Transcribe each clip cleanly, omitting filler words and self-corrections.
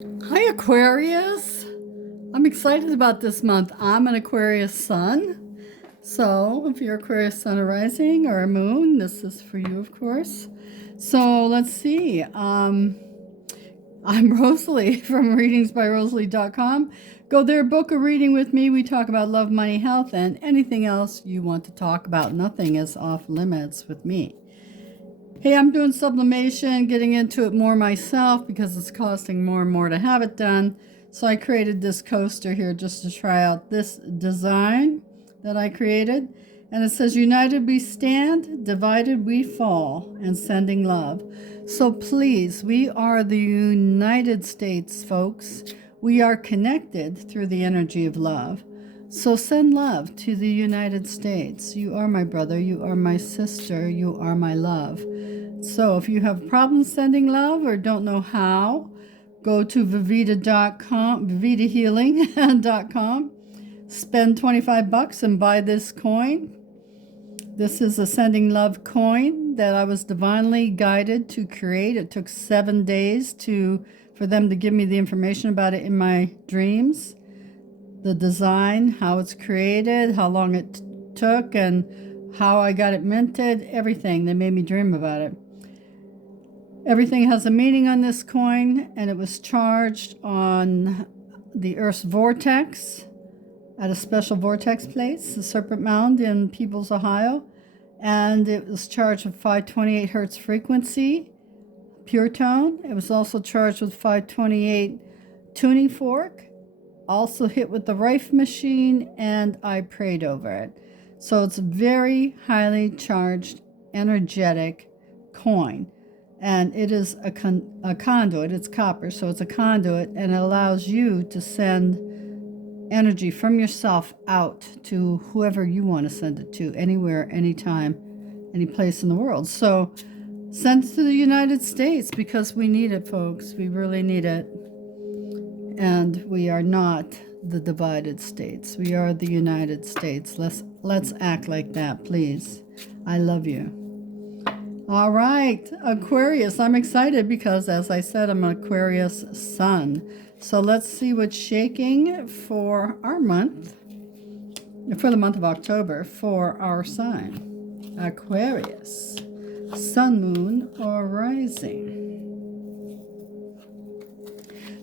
Hi, Aquarius. I'm excited about this month. I'm an Aquarius sun. So, if you're Aquarius sun or rising or a moon, this is for you, of course. So, let's see. I'm Rosalie from readingsbyrosalie.com. Go there, book a reading with me. We talk about love, money, health, and anything else you want to talk about. Nothing is off limits with me. Hey, I'm doing sublimation, getting into it more myself because it's costing more and more to have it done. So I created this coaster here just to try out this design that I created. And it says, United we stand, divided we fall, and sending love. So please, we are the United States, folks. We are connected through the energy of love. So send love to the United States. You are my brother, you are my sister, you are my love. So if you have problems sending love or don't know how, go to vivita.com, vivitahealing.com, spend $25 and buy this coin. This is a sending love coin that I was divinely guided to create. It took 7 days for them to give me the information about it in my dreams. The design, how it's created, how long it took, and how I got it minted, everything. They made me dream about it. Everything has a meaning on this coin, and it was charged on the Earth's vortex at a special vortex place, the Serpent Mound in Peebles, Ohio. And it was charged with 528 hertz frequency, pure tone. It was also charged with 528 tuning fork, also hit with the Rife machine, and I prayed over it. So it's a very highly charged, energetic coin. And it is a conduit. It's copper, so it's a conduit, and it allows you to send energy from yourself out to whoever you want to send it to, anywhere, anytime, any place in the world. So send it to the United States because we need it, folks. We really need it. And we are not the divided states. We are the United States. Let's act like that, please. I love you. All right, Aquarius, I'm excited because, as I said, I'm an Aquarius sun. So let's see what's shaking for our month, for the month of October, for our sign, Aquarius, sun, moon, or rising.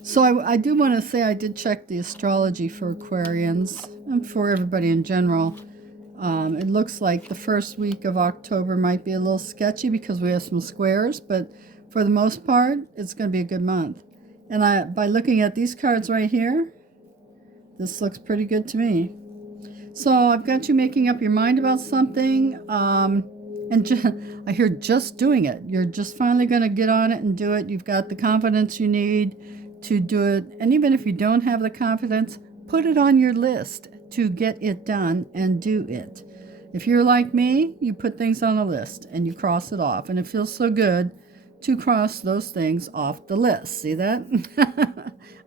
So I do want to say I did check the astrology for Aquarians and for everybody in general. It looks like the first week of October might be a little sketchy because we have some squares, but for the most part, it's going to be a good month. And by looking at these cards right here, this looks pretty good to me. So I've got you making up your mind about something, and I hear just doing it. You're just finally going to get on it and do it. You've got the confidence you need to do it. And even if you don't have the confidence, put it on your list to get it done and do it. If you're like me, you put things on a list and you cross it off, and it feels so good to cross those things off the list. See that?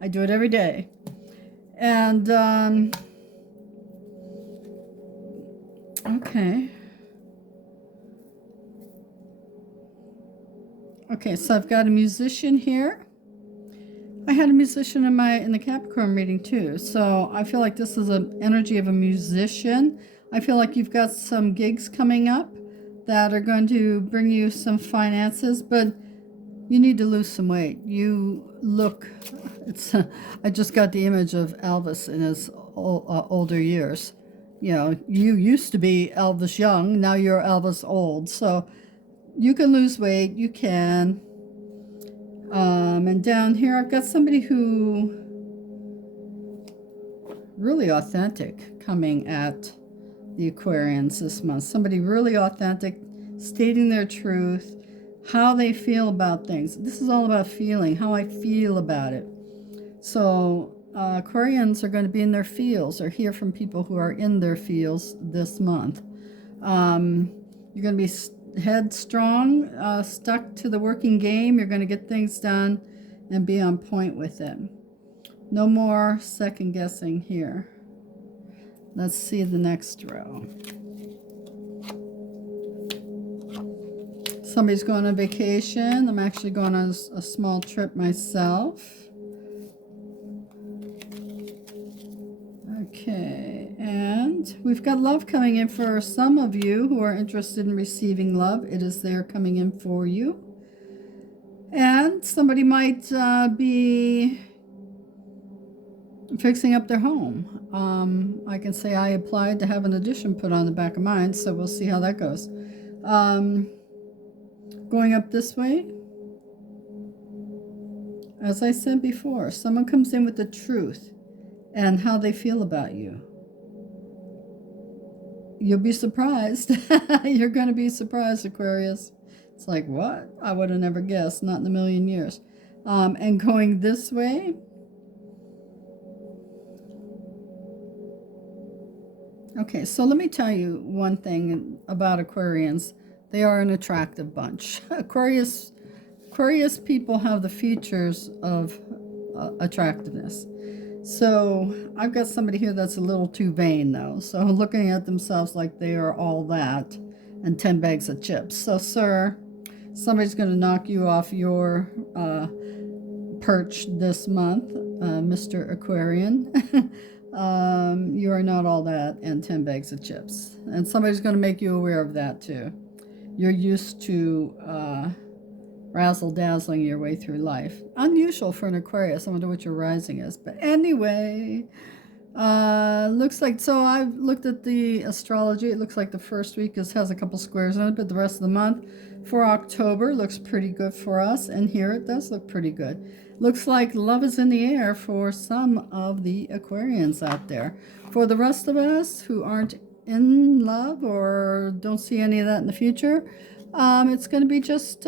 I do it every day. And okay, so I've got a musician here. I had a musician in the Capricorn reading too, so I feel like this is an energy of a musician. I feel like you've got some gigs coming up that are going to bring you some finances, but you need to lose some weight. You look, I just got the image of Elvis in his older years. You know, you used to be Elvis young, now you're Elvis old. So you can lose weight, you can. And down here, I've got somebody who really authentic coming at the Aquarians this month. Somebody really authentic, stating their truth, how they feel about things. This is all about feeling, how I feel about it. So Aquarians are going to be in their feels or hear from people who are in their feels this month. You're going to be headstrong, stuck to the working game. You're going to get things done and be on point with it. No more second guessing here. Let's see the next row. Somebody's going on vacation. I'm actually going on a small trip myself. Okay, and we've got love coming in for some of you who are interested in receiving love. It is there coming in for you. And somebody might be fixing up their home. I can say I applied to have an addition put on the back of mine, so we'll see how that goes. Going up this way, as I said before, someone comes in with the truth and how they feel about you. You'll be surprised. You're going to be surprised, Aquarius. It's like, what? I would have never guessed. Not in a million years. And going this way. Okay, so let me tell you one thing about Aquarians. They are an attractive bunch. Aquarius people have the features of attractiveness. So I've got somebody here that's a little too vain, though. So looking at themselves like they are all that and 10 bags of chips. So, sir, somebody's going to knock you off your perch this month, Mr. Aquarian. You are not all that and 10 bags of chips. And somebody's going to make you aware of that, too. You're used to razzle-dazzling your way through life. Unusual for an Aquarius. I wonder what your rising is. But anyway, looks like, so I've looked at the astrology. It looks like the first week has a couple squares in it, but the rest of the month for October looks pretty good for us. And here it does look pretty good. Looks like love is in the air for some of the Aquarians out there. For the rest of us who aren't in love or don't see any of that in the future, it's going to be just...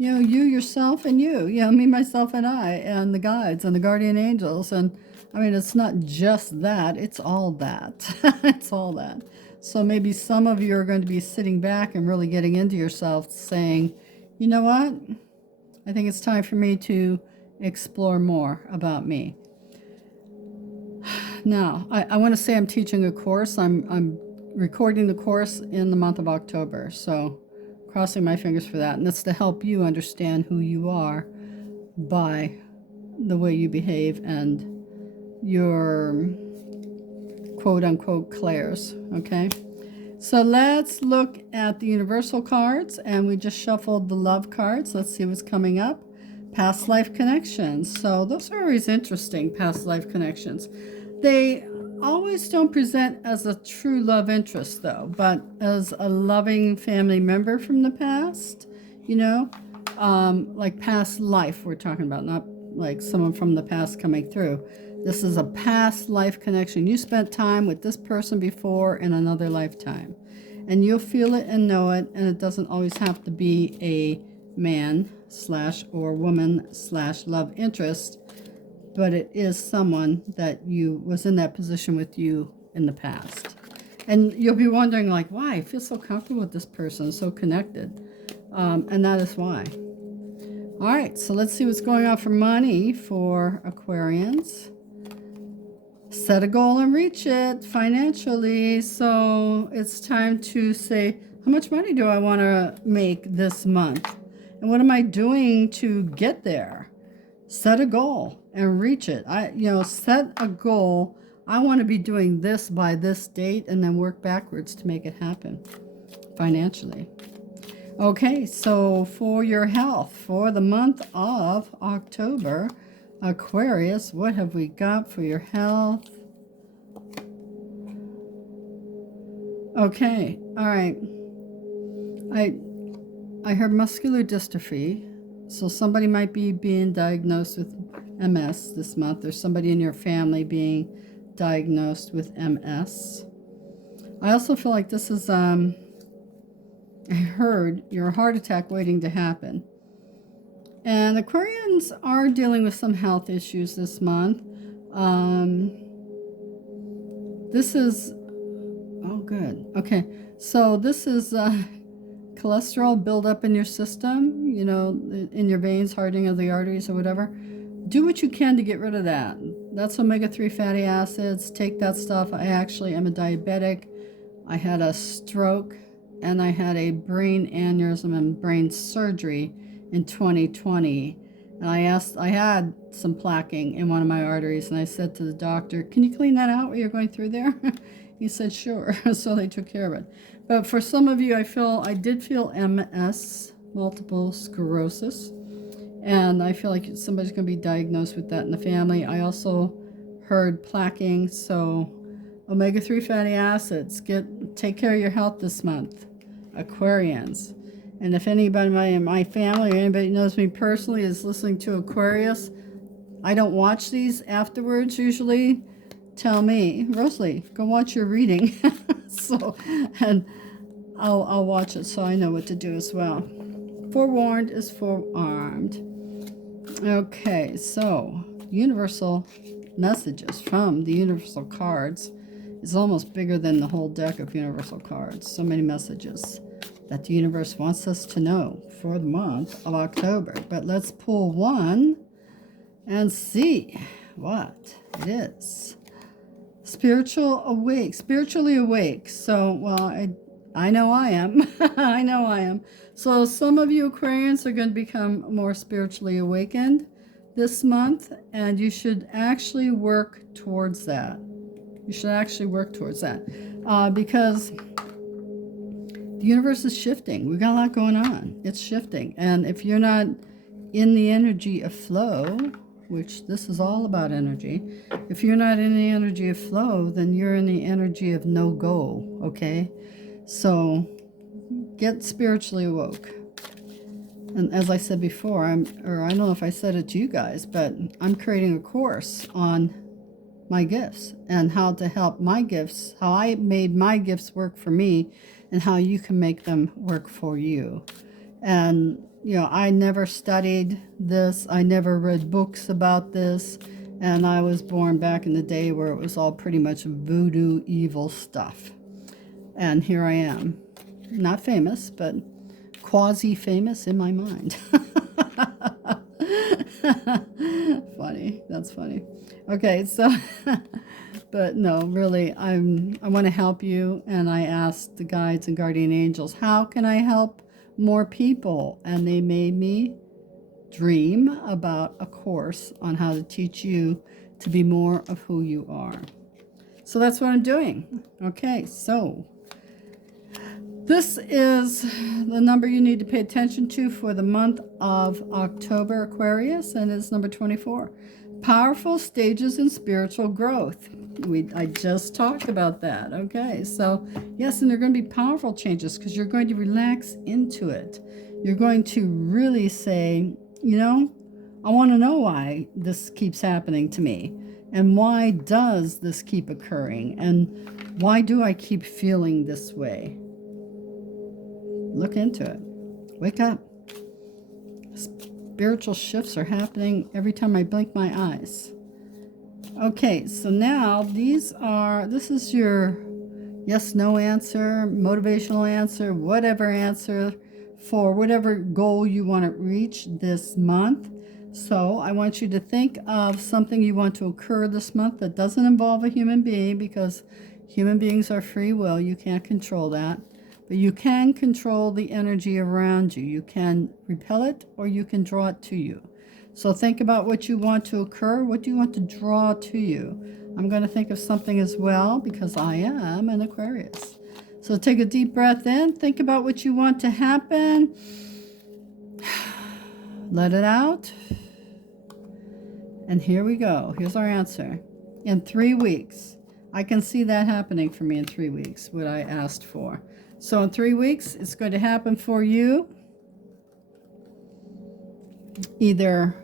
you know, you, yourself, and you. You know, me, myself, and I, and the guides, and the guardian angels. And, I mean, it's not just that. It's all that. It's all that. So maybe some of you are going to be sitting back and really getting into yourself saying, you know what? I think it's time for me to explore more about me. Now, I want to say I'm teaching a course. I'm recording the course in the month of October. So... crossing my fingers for that. And that's to help you understand who you are by the way you behave and your quote-unquote clairs, okay? So let's look at the universal cards, and we just shuffled the love cards. Let's see what's coming up. Past life connections. So those are always interesting, past life connections. They always don't present as a true love interest, though, but as a loving family member from the past, you know, like past life we're talking about, not like someone from the past coming through. This is a past life connection. You spent time with this person before in another lifetime, and you'll feel it and know it, and it doesn't always have to be a man / or woman / love interest, but it is someone that was in that position with you in the past. And you'll be wondering, like, why? I feel so comfortable with this person, so connected. And that is why. All right, so let's see what's going on for money for Aquarians. Set a goal and reach it financially. So it's time to say, how much money do I want to make this month? And what am I doing to get there? Set a goal and reach it. Set a goal. I want to be doing this by this date, and then work backwards to make it happen financially. Okay, so for your health for the month of October, Aquarius, what have we got for your health? Okay, all right. I heard muscular dystrophy. So somebody might be being diagnosed with MS this month, or somebody in your family being diagnosed with MS. I also feel like this is, I heard your heart attack waiting to happen. And Aquarians are dealing with some health issues this month. This is, oh good, okay. So this is cholesterol buildup in your system, you know, in your veins, hardening of the arteries or whatever. Do what you can to get rid of that. That's omega-3 fatty acids. Take that stuff. I actually am a diabetic. I had a stroke, and I had a brain aneurysm and brain surgery in 2020. And I had some plaquing in one of my arteries, and I said to the doctor, "Can you clean that out while you're going through there?" He said, "Sure." So they took care of it. But for some of you, I did feel MS, multiple sclerosis, and I feel like somebody's going to be diagnosed with that in the family. I also heard plaquing, so omega-3 fatty acids. Take care of your health this month, Aquarians. And if anybody in my family or anybody knows me personally is listening to Aquarius, I don't watch these afterwards usually. Tell me, Rosalie, go watch your reading. So, and I'll watch it so I know what to do as well. Forewarned is forearmed. Okay, so universal messages from the universal cards is almost bigger than the whole deck of universal cards. So many messages that the universe wants us to know for the month of October. But let's pull one and see what it is. Spiritually awake. So, well, I know I am. I know I am. So some of you Aquarians are going to become more spiritually awakened this month, and you should actually work towards that. You should actually work towards that because the universe is shifting. We've got a lot going on. It's shifting. And if you're not in the energy of flow, which this is all about energy, if you're not in the energy of flow, then you're in the energy of no-go, okay? So get spiritually awoke. And as I said before, I don't know if I said it to you guys, but I'm creating a course on my gifts and how to help my gifts, how I made my gifts work for me, and how you can make them work for you. And, you know, I never studied this. I never read books about this. And I was born back in the day where it was all pretty much voodoo evil stuff. And here I am. Not famous, but quasi-famous in my mind. Funny. That's funny. Okay, so... But no, really, I want to help you, and I asked the guides and guardian angels, how can I help more people? And they made me dream about a course on how to teach you to be more of who you are. So that's what I'm doing. Okay, so this is the number you need to pay attention to for the month of October, Aquarius, and it's number 24. Powerful stages in spiritual growth. I just talked about that. Okay, so yes, and they're going to be powerful changes because you're going to relax into it. You're going to really say, you know, I want to know why this keeps happening to me, and why does this keep occurring, and why do I keep feeling this way? Look into it. Wake up. Spiritual shifts are happening every time I blink my eyes. Okay, so now this is your yes, no answer, motivational answer, whatever answer for whatever goal you want to reach this month. So I want you to think of something you want to occur this month that doesn't involve a human being, because human beings are free will. You can't control that. But you can control the energy around you. You can repel it or you can draw it to you. So think about what you want to occur. What do you want to draw to you? I'm going to think of something as well because I am an Aquarius. So take a deep breath in. Think about what you want to happen. Let it out. And here we go. Here's our answer. In 3 weeks. I can see that happening for me in 3 weeks, what I asked for. So in 3 weeks, it's going to happen for you. Either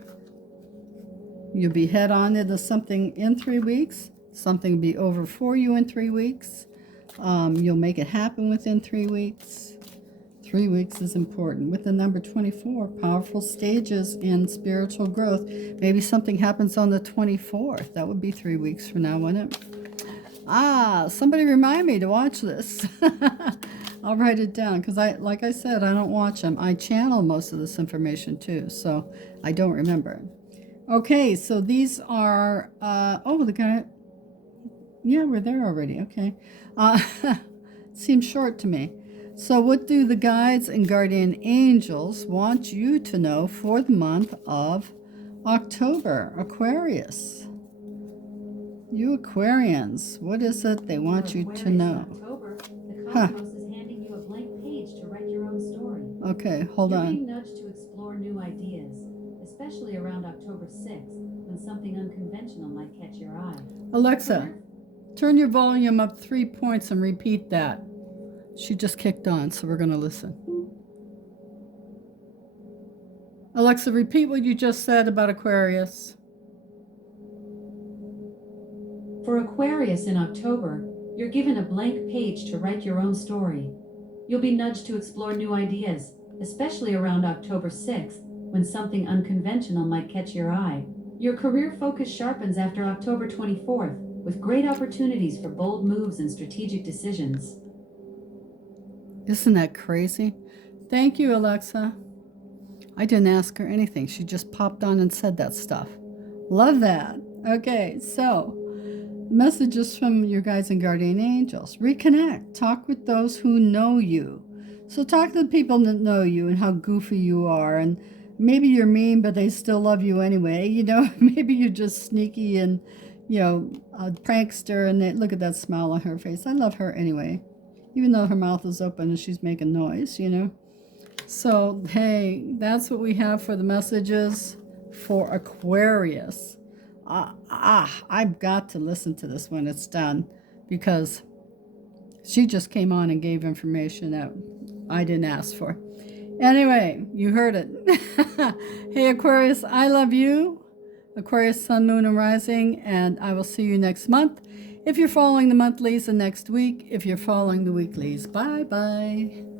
you'll be head on into something in 3 weeks, something will be over for you in 3 weeks. You'll make it happen within 3 weeks. 3 weeks is important. With the number 24, powerful stages in spiritual growth. Maybe something happens on the 24th. That would be 3 weeks from now, wouldn't it? Somebody remind me to watch this. I'll write it down because like I said, I don't watch them. I channel most of this information too, so I don't remember. Okay, so these are, the guy, yeah, we're there already, okay. Seems short to me. So what do the guides and guardian angels want you to know for the month of October, Aquarius. You Aquarians, what is it they want you to know? October, the cosmos is handing you a blank page to write your own story. Okay, hold You're on. being nudged to explore new ideas, especially around October 6th, when something unconventional might catch your eye. Alexa, turn your volume up 3 points and repeat that. She just kicked on, so we're going to listen. Alexa, repeat what you just said about Aquarius. For Aquarius in October, you're given a blank page to write your own story. You'll be nudged to explore new ideas, especially around October 6th, when something unconventional might catch your eye. Your career focus sharpens after October 24th, with great opportunities for bold moves and strategic decisions. Isn't that crazy? Thank you, Alexa. I didn't ask her anything. She just popped on and said that stuff. Love that. Okay, so messages from your guides and guardian angels. Reconnect. Talk with those who know you. So talk to the people that know you and how goofy you are. And maybe you're mean, but they still love you anyway. You know, maybe you're just sneaky and, you know, a prankster. And they, look at that smile on her face. I love her anyway, even though her mouth is open and she's making noise, you know. So, hey, that's what we have for the messages for Aquarius. I've got to listen to this when it's done because she just came on and gave information that I didn't ask for. Anyway, you heard it. Hey, Aquarius, I love you. Aquarius, Sun, Moon, and Rising, and I will see you next month. If you're following the monthlies, and next week, if you're following the weeklies. Bye-bye.